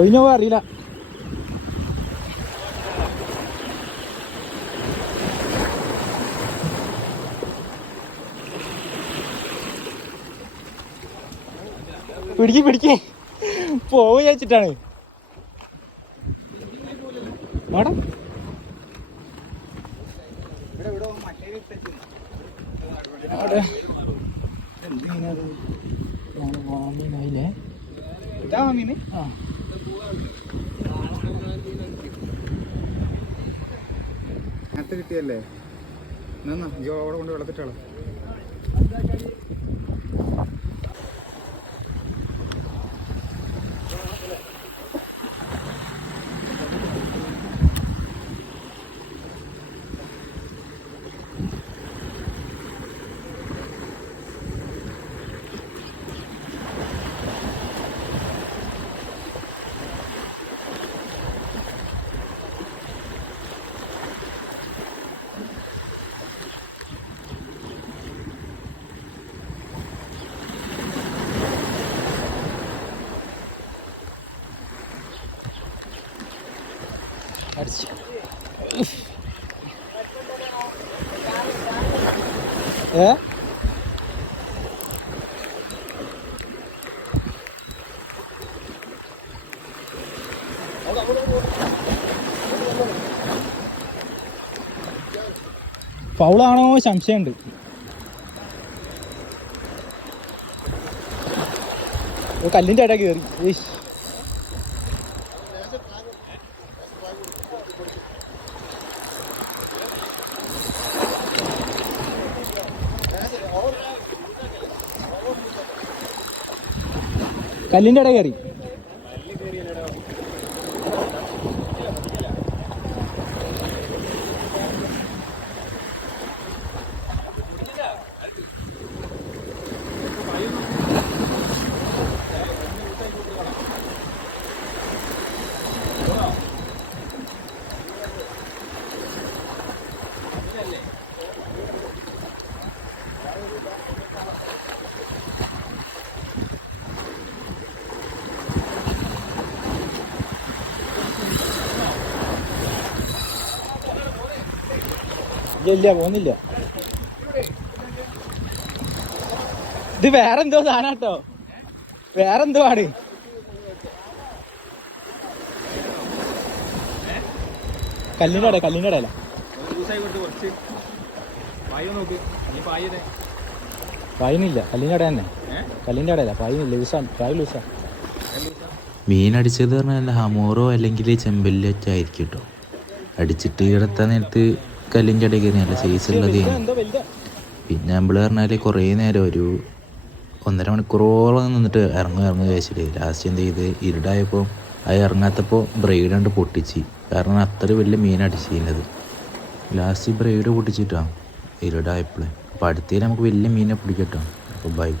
കൊയിഞ്ഞോ അറിയില്ല. പിടിക്ക് പോവുക വിചാരിച്ചിട്ടാണ്. മാഡം മീനായില്ലേ? മീന് ആ നേരത്തെ കിട്ടിയല്ലേ? അവിടെ കൊണ്ട് വെള്ളത്തിട്ടാളോ. അടിച്ചു. ഫൗളാണോ സംശയമുണ്ട്. കല്ലിൻ്റെ ഇട കയറി. കല്ലിൻ്റെ ഇട കയറി. ഇല്ല പോകുന്നില്ല. ഇത് വേറെന്തോ സാധനം കേട്ടോ, വേറെന്തോ ആണ്. കല്ലിൻ്റെ ഇടയില പായുന്നില്ല. കല്ലിൻ്റെ ഇട തന്നെ, കല്ലിൻ്റെ ഇടയില പായുന്നില്ല. ലൂസാ. മീനടിച്ചത് പറഞ്ഞാൽ ഹമോറോ അല്ലെങ്കിൽ ചെമ്പല്ലിയായിരിക്കും കേട്ടോ. അടിച്ചിട്ട് കിടത്താൻ നേരത്ത് കല്ലിൻ്റെ ഇടയിൽ കയറി നല്ല സൈസുള്ളത്. പിന്നെ നമ്മൾ പറഞ്ഞാൽ കുറേ നേരം ഒരു 1.5 മണിക്കൂറോളം നിന്നിട്ട് ഇറങ്ങുക കഴിച്ചിട്ട് ലാസ്റ്റ് എന്ത് ചെയ്ത് ഇരുടായപ്പോൾ അത് ഇറങ്ങാത്തപ്പോൾ ബ്രൈഡ് കണ്ട് പൊട്ടിച്ച്. കാരണം അത്ര വലിയ മീനടിച്ചിരുന്നത്. Last bride പൊട്ടിച്ചിട്ടാണ് ഇരുടായപ്പോൾ. അപ്പോൾ അടുത്തേൽ നമുക്ക് വലിയ മീനെ പിടിക്കട്ടോ. അപ്പോൾ ബൈ.